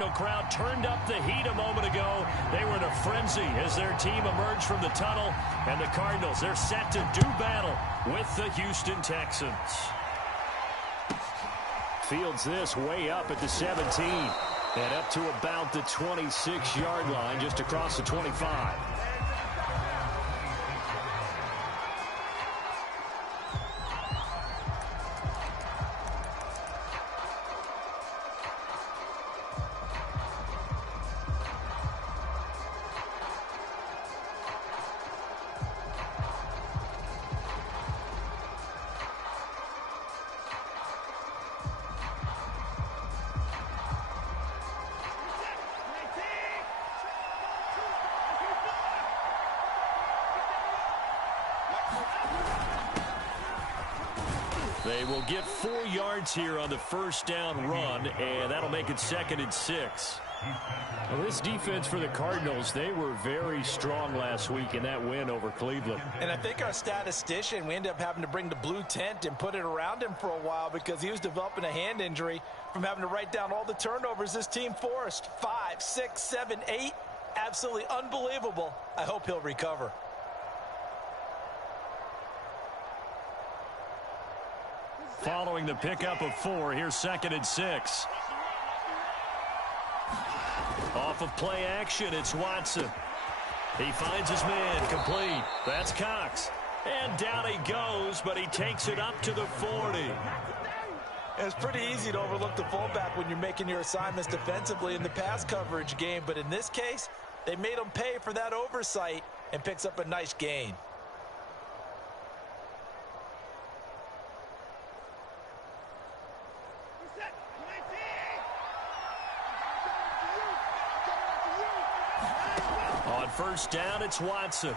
Cardinal crowd turned up the heat a moment ago. They were in a frenzy as their team emerged from the tunnel. And the Cardinals, they're set to do battle with the Houston Texans. Fields this way up at the 17. And up to about the 26-yard line, just across the 25. They will get 4 yards here on the first down run, and that'll make it 2nd and 6. Well, this defense for the Cardinals, they were very strong last week in that win over Cleveland. And I think our statistician, we ended up having to bring the blue tent and put it around him for a while because he was developing a hand injury from having to write down all the turnovers this team forced. 5, 6, 7, 8. Absolutely unbelievable. I hope he'll recover. Following the pickup of 4, here's 2nd and 6. Off of play action, it's Watson. He finds his man, complete. That's Cox. And down he goes, but he takes it up to the 40. It's pretty easy to overlook the fullback when you're making your assignments defensively in the pass coverage game. But in this case, they made him pay for that oversight and picks up a nice gain. On first down, it's Watson.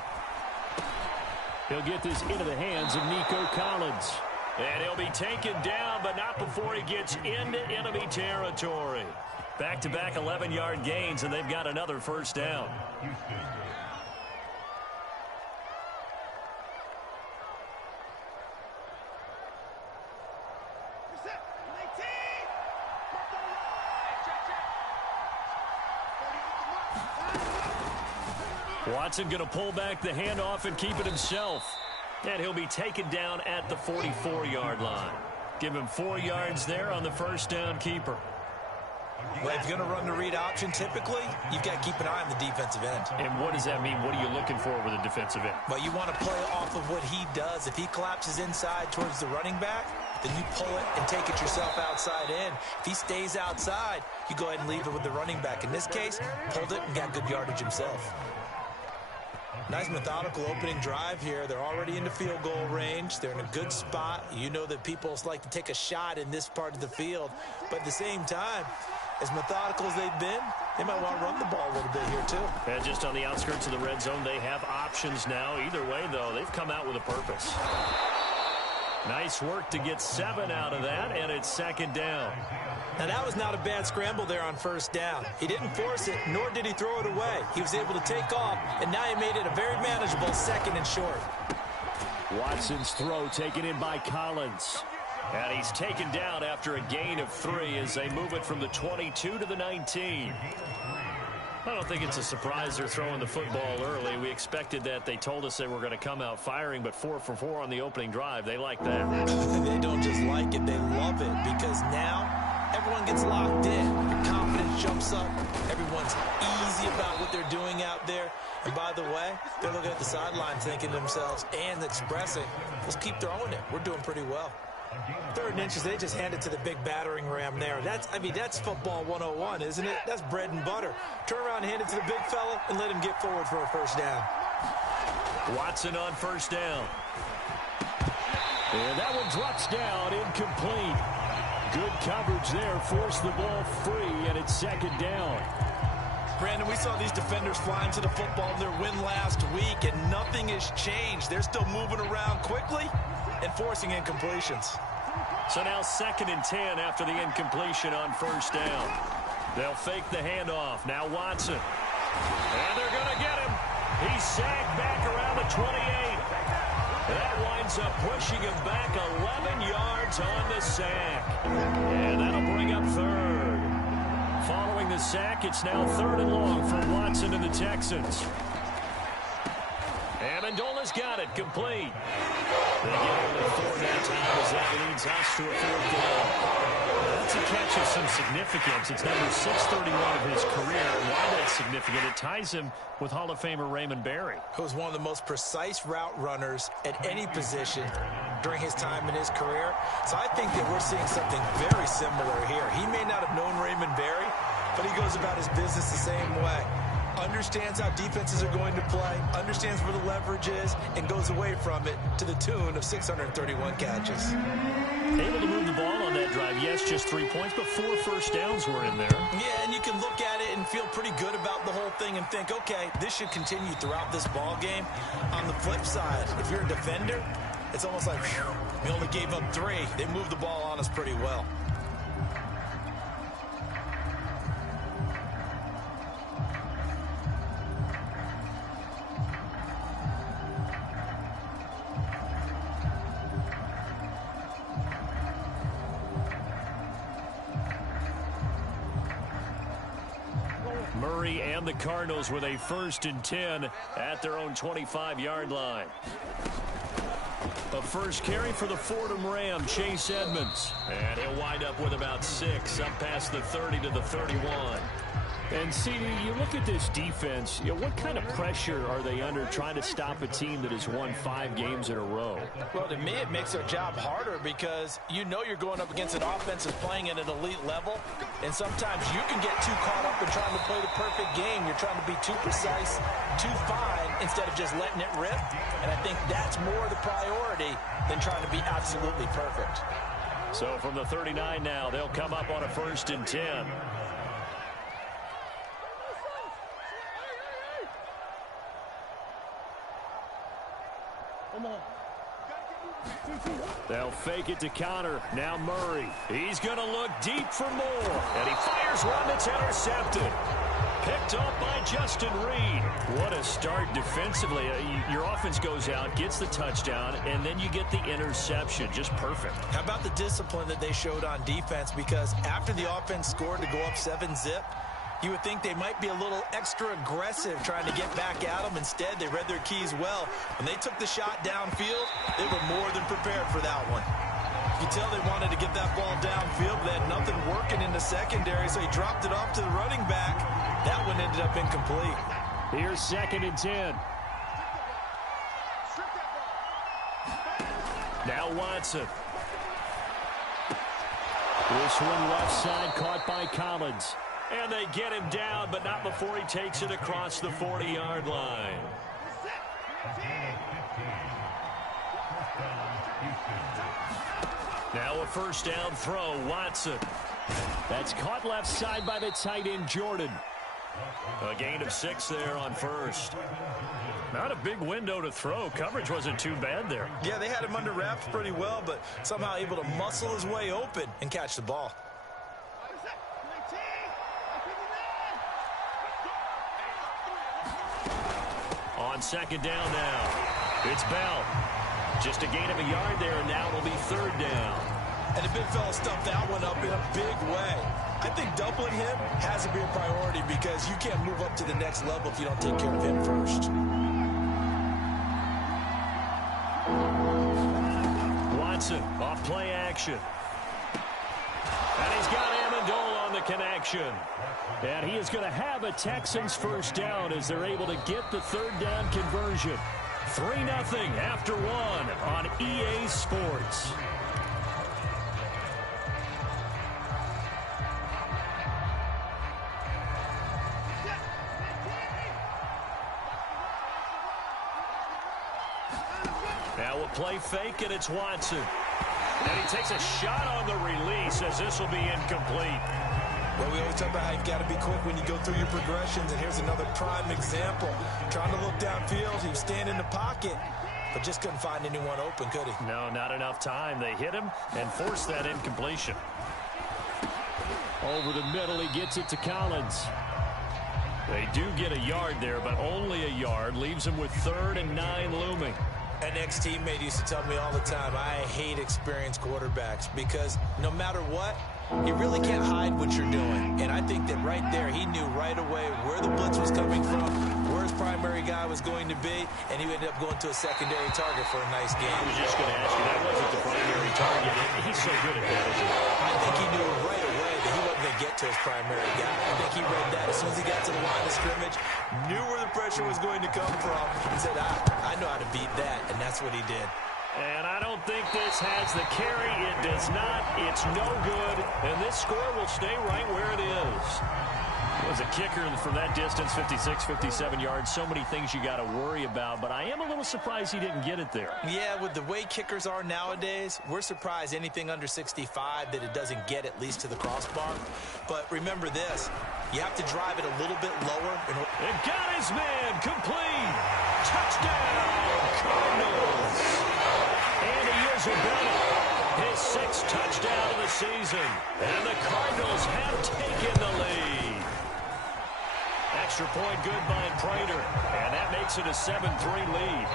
He'll get this into the hands of Nico Collins. And he'll be taken down, but not before he gets into enemy territory. Back-to-back 11-yard gains, and they've got another first down. Watson going to pull back the handoff and keep it himself. And he'll be taken down at the 44-yard line. Give him 4 yards there on the first down keeper. Well, if you're going to run the read option, typically, you've got to keep an eye on the defensive end. And what does that mean? What are you looking for with a defensive end? Well, you want to play off of what he does. If he collapses inside towards the running back, then you pull it and take it yourself outside in. If he stays outside, you go ahead and leave it with the running back. In this case, pulled it and got good yardage himself. Nice methodical opening drive here. They're already in the field goal range. They're in a good spot. You know that people like to take a shot in this part of the field. But at the same time, as methodical as they've been, they might want to run the ball a little bit here too. And just on the outskirts of the red zone, they have options now. Either way, though, they've come out with a purpose. Nice work to get 7 out of that, and it's 2nd down. Now, that was not a bad scramble there on first down. He didn't force it, nor did he throw it away. He was able to take off, and now he made it a very manageable 2nd and short. Watson's throw taken in by Collins. And he's taken down after a gain of 3 as they move it from the 22 to the 19. I don't think it's a surprise they're throwing the football early. We expected that. They told us they were going to come out firing, but 4 for 4 on the opening drive. They like that. They don't just like it, they love it, because now everyone gets locked in. Your confidence jumps up. Everyone's easy about what they're doing out there. And by the way, they're looking at the sideline thinking to themselves and expressing, let's keep throwing it. We're doing pretty well. 3rd and inches, they just hand it to the big battering ram there. That's football 101, isn't it? That's bread and butter. Turn around and hand it to the big fella and let him get forward for a first down. Watson on first down. And that one drops down, incomplete. Good coverage there, forced the ball free, and it's 2nd down. Brandon, we saw these defenders flying to the football in their win last week, and nothing has changed. They're still moving around quickly and forcing incompletions. So now 2nd and 10 after the incompletion on first down. They'll fake the handoff. Now Watson. And they're going to get him. He's sagged back around the 28. That winds up pushing him back 11 yards on the sack. And that'll bring up 3rd. Following the sack, it's now 3rd and long for Watson and the Texans. Amendola's got it, complete. They get only 4 that time as that leads us to a 4th down. That's a catch of some significance. It's number 631 of his career. And why that's significant, it ties him with Hall of Famer Raymond Berry. Who was one of the most precise route runners at any position during his time in his career. So I think that we're seeing something very similar here. He may not have known Raymond Berry, but he goes about his business the same way. Understands how defenses are going to play, understands where the leverage is, and goes away from it to the tune of 631 catches. Able to move the ball on that drive. Yes, just 3 points, but 4 first downs were in there. Yeah, and you can look at it and feel pretty good about the whole thing and think, okay, this should continue throughout this ball game. On the flip side, if you're a defender, it's almost like, whew, we only gave up 3. They moved the ball on us pretty well. Murray and the Cardinals with a 1st and 10 at their own 25-yard line. A first carry for the Fordham Ram, Chase Edmonds. And he'll wind up with about 6, up past the 30 to the 31. And, CD, you look at this defense, what kind of pressure are they under trying to stop a team that has won 5 games in a row? Well, to me, it makes their job harder because you know you're going up against an offense that's playing at an elite level, and sometimes you can get too caught up in trying to play the perfect game. You're trying to be too precise, too fine, instead of just letting it rip, and I think that's more the priority than trying to be absolutely perfect. So from the 39 now, they'll come up on a 1st and 10. They'll fake it to Connor. Now Murray. He's going to look deep for more. And he fires one that's intercepted. Picked up by Justin Reed. What a start defensively. Your offense goes out, gets the touchdown, and then you get the interception. Just perfect. How about the discipline that they showed on defense? Because after the offense scored to go up 7-zip, you would think they might be a little extra aggressive trying to get back at them. Instead, they read their keys well. When they took the shot downfield, they were more than prepared for that one. You tell they wanted to get that ball downfield, but they had nothing working in the secondary, so he dropped it off to the running back. That one ended up incomplete. Here's 2nd and 10. Now Watson. This one left side caught by Collins. And they get him down, but not before he takes it across the 40-yard line. Now a 1st down throw, Watson. That's caught left side by the tight end, Jordan. A gain of 6 there on 1st. Not a big window to throw. Coverage wasn't too bad there. Yeah, they had him under wraps pretty well, but somehow able to muscle his way open and catch the ball. On 2nd down now, it's Bell. Just a gain of a yard there, and now it'll be 3rd down. And the big fella stuffed that one up in a big way. I think doubling him has to be a priority because you can't move up to the next level if you don't take care of him first. Watson off play action. And he's got Amendola on the connection. And he is going to have a Texans 1st down as they're able to get the 3rd down conversion. 3-0 after 1 on EA Sports. Now a play fake, and it's Watson. And he takes a shot on the release as this will be incomplete. Well, we always talk about how you've got to be quick when you go through your progressions, and here's another prime example. Trying to look downfield, he was standing in the pocket, but just couldn't find anyone open, could he? No, not enough time. They hit him and forced that incompletion. Over the middle, he gets it to Collins. They do get a yard there, but only a yard. Leaves him with 3rd and 9 looming. An ex-teammate used to tell me all the time, I hate experienced quarterbacks because no matter what, you really can't hide what you're doing. And I think that right there, he knew right away where the blitz was coming from, where his primary guy was going to be, and he ended up going to a secondary target for a nice game. I was just going to ask you, that wasn't the primary target. He's so good at that, isn't he? I think he knew right away that he wasn't going to get to his primary guy. I think he read that as soon as he got to the line of scrimmage, knew where the pressure was going to come from, and said, I know how to beat that, and that's what he did. And I don't think this has the carry. It does not. It's no good. And this score will stay right where it is. It was a kicker from that distance, 56, 57 yards. So many things you got to worry about. But I am a little surprised he didn't get it there. Yeah, with the way kickers are nowadays, we're surprised anything under 65 that it doesn't get at least to the crossbar. But remember this. You have to drive it a little bit lower. It got his man complete. Touchdown, Cardinals. And he is about it. His sixth touchdown of the season. And the Cardinals have taken the lead. Extra point good by Prater. And that makes it a 7-3 lead.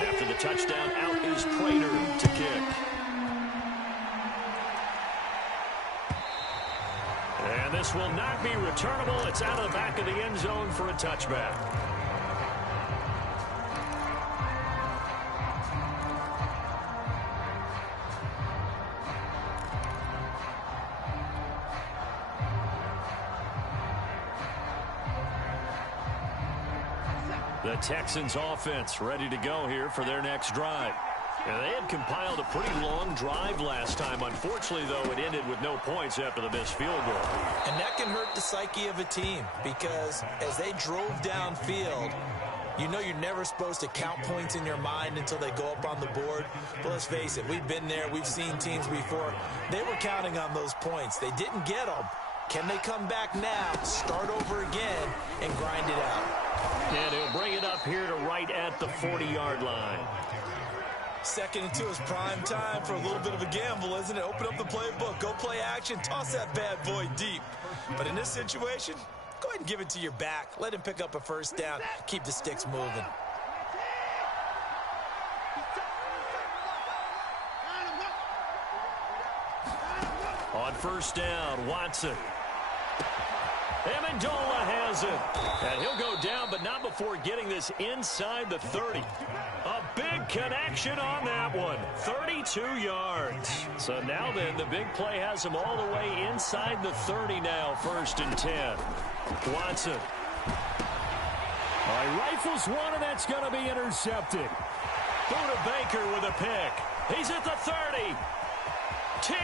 After the touchdown, out is Prater to kick. And this will not be returnable. It's out of the back of the end zone for a touchback. The Texans offense ready to go here for their next drive. And they had compiled a pretty long drive last time. Unfortunately, though, it ended with no points after the missed field goal. And that can hurt the psyche of a team because as they drove downfield, you know you're never supposed to count points in your mind until they go up on the board. But let's face it, we've been there. We've seen teams before. They were counting on those points. They didn't get them. Can they come back now, start over again, and grind it out? And he'll bring it up here to right at the 40-yard line. 2nd and 2 is prime time for a little bit of a gamble, isn't it? Open up the playbook, go play action, toss that bad boy deep. But in this situation, go ahead and give it to your back. Let him pick up a first down, keep the sticks moving. On first down, Watson. Amendola has it. And he'll go down, but not before getting this inside the 30. A big connection on that one. 32 yards. So now then, the big play has him all the way inside the 30 now, 1st and 10. Watson. All right, rifles one, and that's going to be intercepted. Buda Baker with a pick. He's at the 30. 10.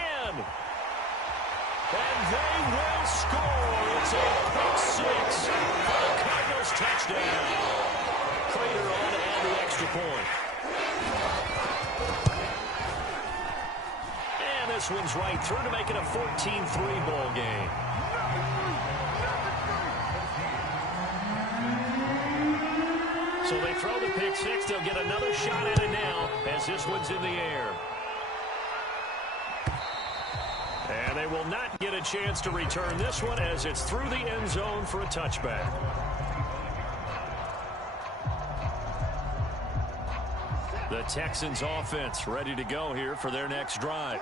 And they will score. It's a quick 6 for the Cardinals touchdown. Prater on to add the extra point. And this one's right through to make it a 14-3 ball game. So they throw the pick 6. They'll get another shot at it now as this one's in the air. And they will not get a chance to return this one as it's through the end zone for a touchback. The Texans offense ready to go here for their next drive.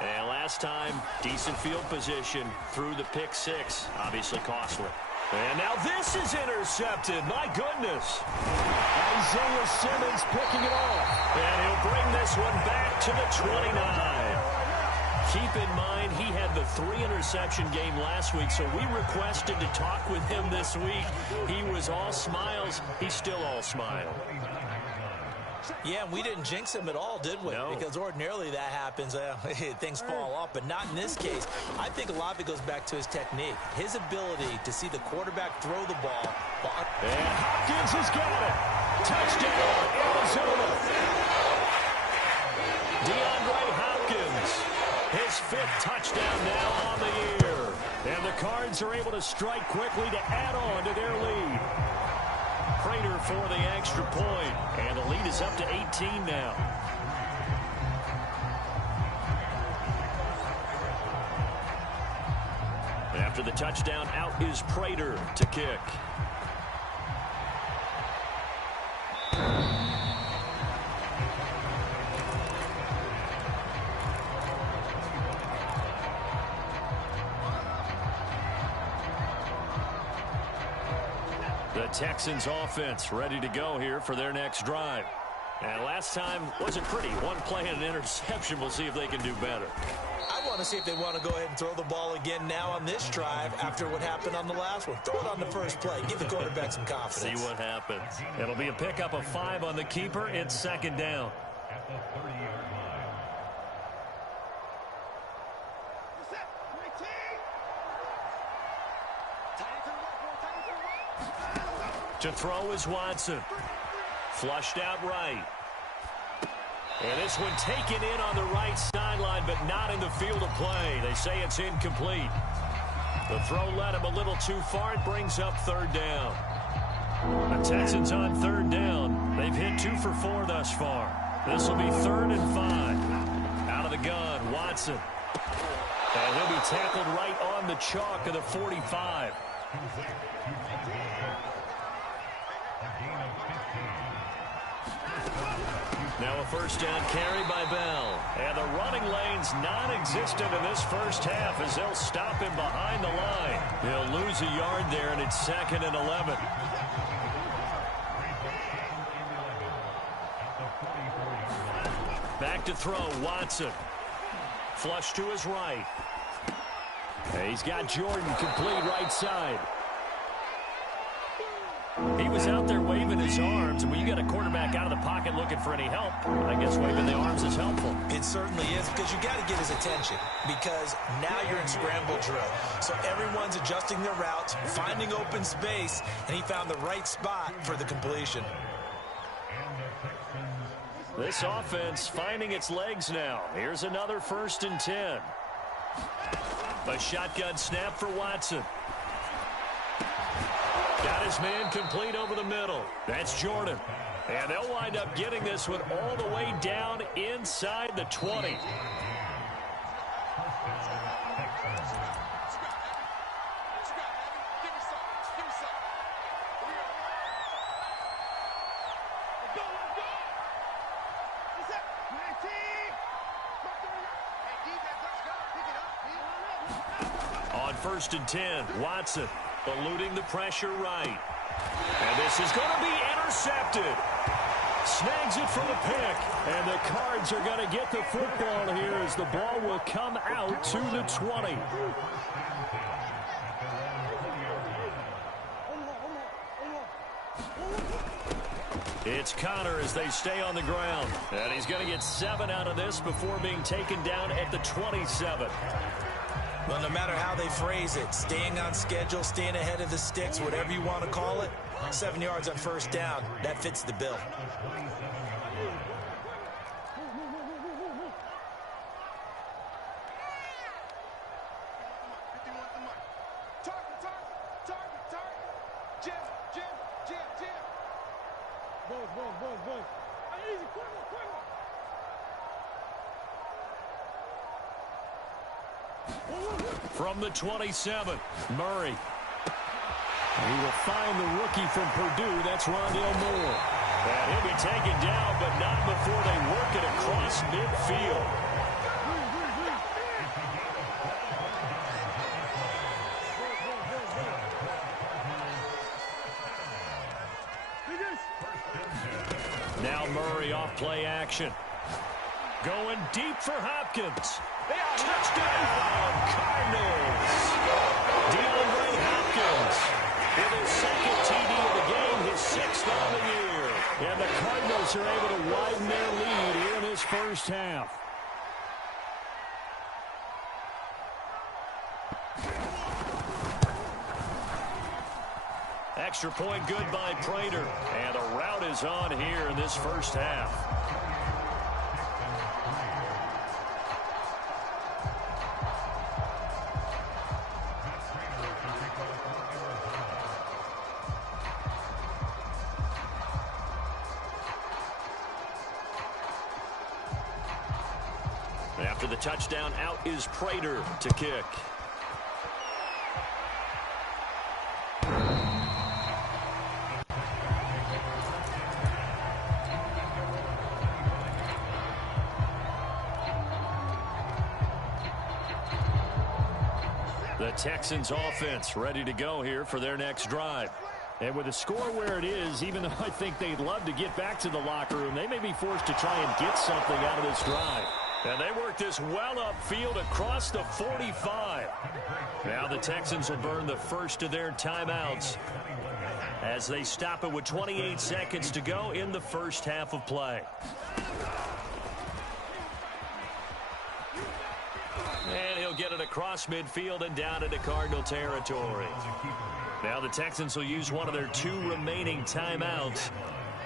And last time, decent field position through the pick 6. Obviously costly. And now this is intercepted. My goodness. Isaiah Simmons picking it off. And he'll bring this one back to the 29. Keep in mind, he had the 3-interception game last week, so we requested to talk with him this week. He was all smiles. He's still all smile. Yeah, and we didn't jinx him at all, did we? No. Because ordinarily that happens. Things fall off, but not in this case. I think a lot of it goes back to his technique, his ability to see the quarterback throw the ball. And Hopkins has got it. Touchdown, Arizona. DeAndre Hopkins. His fifth touchdown now on the year. And the Cards are able to strike quickly to add on to their lead. Prater for the extra point, and the lead is up to 18 now. After the touchdown, out is Prater to kick. The Texans offense ready to go here for their next drive. And last time wasn't pretty. One play and an interception. We'll see if they can do better. I want to see if they want to go ahead and throw the ball again now on this drive after what happened on the last one. Throw it on the first play. Give the quarterback some confidence. See what happens. It'll be a pickup of 5 on the keeper. It's second down. At the 30-yard line. To throw is Watson. Flushed out right. And this one taken in on the right sideline, but not in the field of play. They say it's incomplete. The throw led him a little too far. It brings up third down. The Texans on third down. They've hit 2 for 4 thus far. This will be 3rd and 5. Out of the gun, Watson. And he'll be tackled right on the chalk of the 45. Now a first down carry by Bell. And the running lane's non-existent in this first half as they'll stop him behind the line. He'll lose a yard there, and it's 2nd and 11. Back to throw, Watson. Flush to his right. He's got Jordan complete right side. He was out there waving his arms. When you got a quarterback out of the pocket looking for any help, I guess waving the arms is helpful. It certainly is, because you got to get his attention, because now you're in scramble drill. So everyone's adjusting their routes, finding open space, and he found the right spot for the completion. This offense finding its legs now. Here's another 1st and 10. A shotgun snap for Watson. Got his man complete over the middle. That's Jordan. And they'll wind up getting this one all the way down inside the 20. On 1st and 10, Watson eluding the pressure right. And this is going to be intercepted. Snags it for the pick. And the Cards are going to get the football here as the ball will come out to the 20. It's Connor as they stay on the ground. And he's going to get 7 out of this before being taken down at the 27. Well, no matter how they phrase it, staying on schedule, staying ahead of the sticks, whatever you want to call it, 7 yards on first down, that fits the bill. From the 27, Murray. He will find the rookie from Purdue. That's Rondale Moore. And he'll be taken down, but not before they work it across midfield. Now Murray off play action. Going deep for Hopkins. Touchdown, Cardinals. DeAndre Hopkins with his 2nd TD of the game, his 6th on the year. And the Cardinals are able to widen their lead here in this first half. Extra point good by Prater. And the route is on here in this first half. After the touchdown, out is Prater to kick. The Texans offense ready to go here for their next drive. And with the score where it is, even though I think they'd love to get back to the locker room, they may be forced to try and get something out of this drive. And they work this well upfield across the 45. Now the Texans will burn the first of their timeouts as they stop it with 28 seconds to go in the first half of play. And he'll get it across midfield and down into Cardinal territory. Now the Texans will use one of their 2 remaining timeouts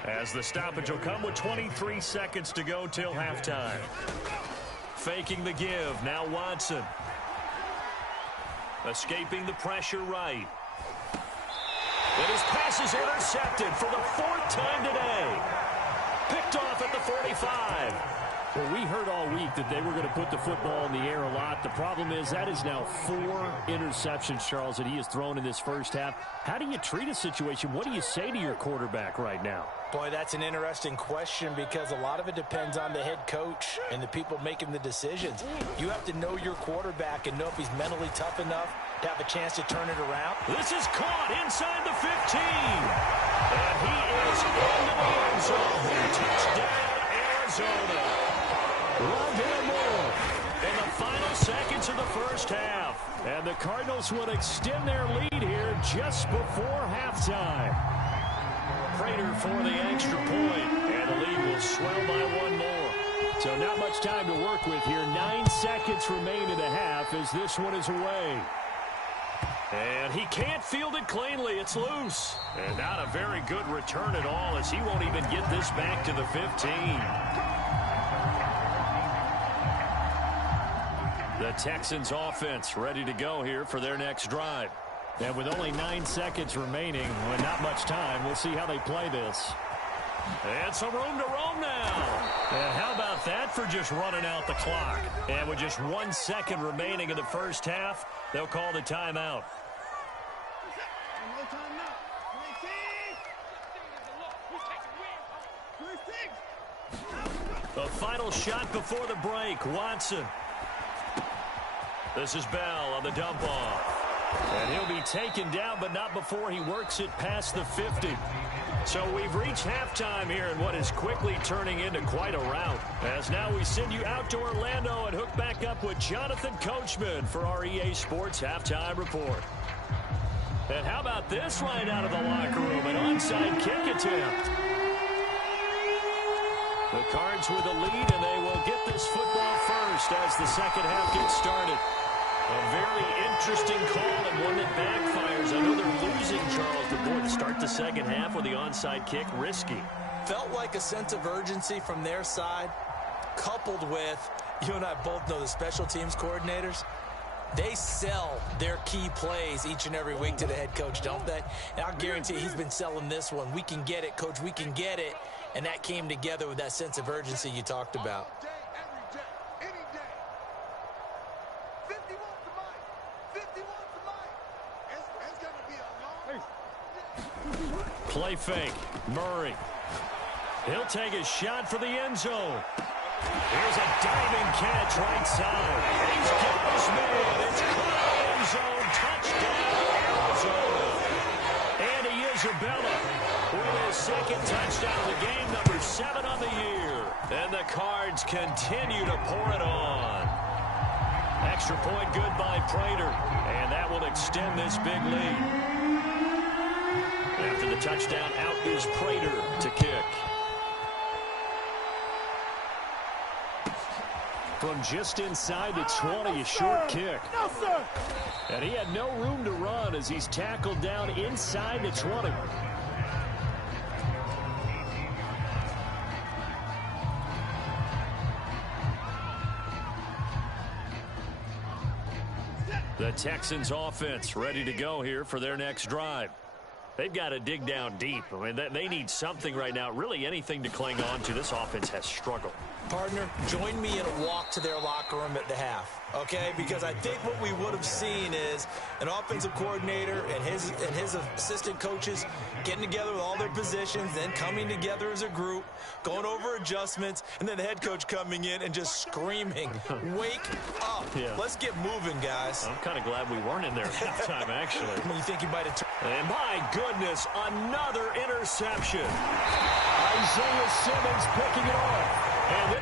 as the stoppage will come with 23 seconds to go till halftime. Faking the give. Now Watson. Escaping the pressure right. And his pass is intercepted for the 4th time today. Picked off at the 45. Well, we heard all week that they were going to put the football in the air a lot. The problem is that is now 4 interceptions, Charles, that he has thrown in this first half. How do you treat a situation? What do you say to your quarterback right now? Boy, that's an interesting question because a lot of it depends on the head coach and the people making the decisions. You have to know your quarterback and know if he's mentally tough enough to have a chance to turn it around. This is caught inside the 15. And he is into the end zone. Touchdown, Arizona. Rondale Moore in the final seconds of the first half. And the Cardinals would extend their lead here just before halftime. Prater for the extra point, and the lead will swell by 1 more. So not much time to work with here. 9 seconds remain in the half as this one is away. And he can't field it cleanly. It's loose. And not a very good return at all as he won't even get this back to the 15. The Texans offense ready to go here for their next drive. And with only 9 seconds remaining, with not much time, we'll see how they play this. And some room to roam now. And how about that for just running out the clock? And with just 1 second remaining in the first half, they'll call the timeout. The final shot before the break, Watson. This is Bell on the dump off. And he'll be taken down, but not before he works it past the 50. So we've reached halftime here in what is quickly turning into quite a rout. As now we send you out to Orlando and hook back up with Jonathan Coachman for our EA Sports Halftime Report. And how about this right out of the locker room? An onside kick attempt. The Cards with the lead, and they will get this football first as the second half gets started. A very interesting call and one that backfires. I know they're losing, Charles, but boy, to start the second half with the onside kick, risky. Felt like a sense of urgency from their side, coupled with, you and I both know the special teams coordinators, they sell their key plays each and every week to the head coach, don't they? And I'll guarantee he's been selling this one. We can get it, coach, we can get it. And that came together with that sense of urgency you talked about. Play fake. Murray. He'll take a shot for the end zone. Here's a diving catch right side. He's got his man. It's caught end zone. Touchdown, Arizona. Andy Isabella with his second touchdown of the game, number 7 on the year. And the Cards continue to pour it on. Extra point good by Prater. And that will extend this big lead. After the touchdown, out is Prater to kick. From just inside the 20, a short kick. No, sir. And he had no room to run as he's tackled down inside the 20. The Texans offense ready to go here for their next drive. They've got to dig down deep. I mean, they need something right now, really anything to cling on to. This offense has struggled. Partner, join me in a walk to their locker room at the half, okay? Because I think what we would have seen is an offensive coordinator and his assistant coaches getting together with all their positions, then coming together as a group, going over adjustments, and then the head coach coming in and just screaming, wake up. Yeah. Let's get moving, guys. I'm kind of glad we weren't in there at halftime, actually. You think you might have... And my goodness, another interception. Isaiah Simmons picking it off. And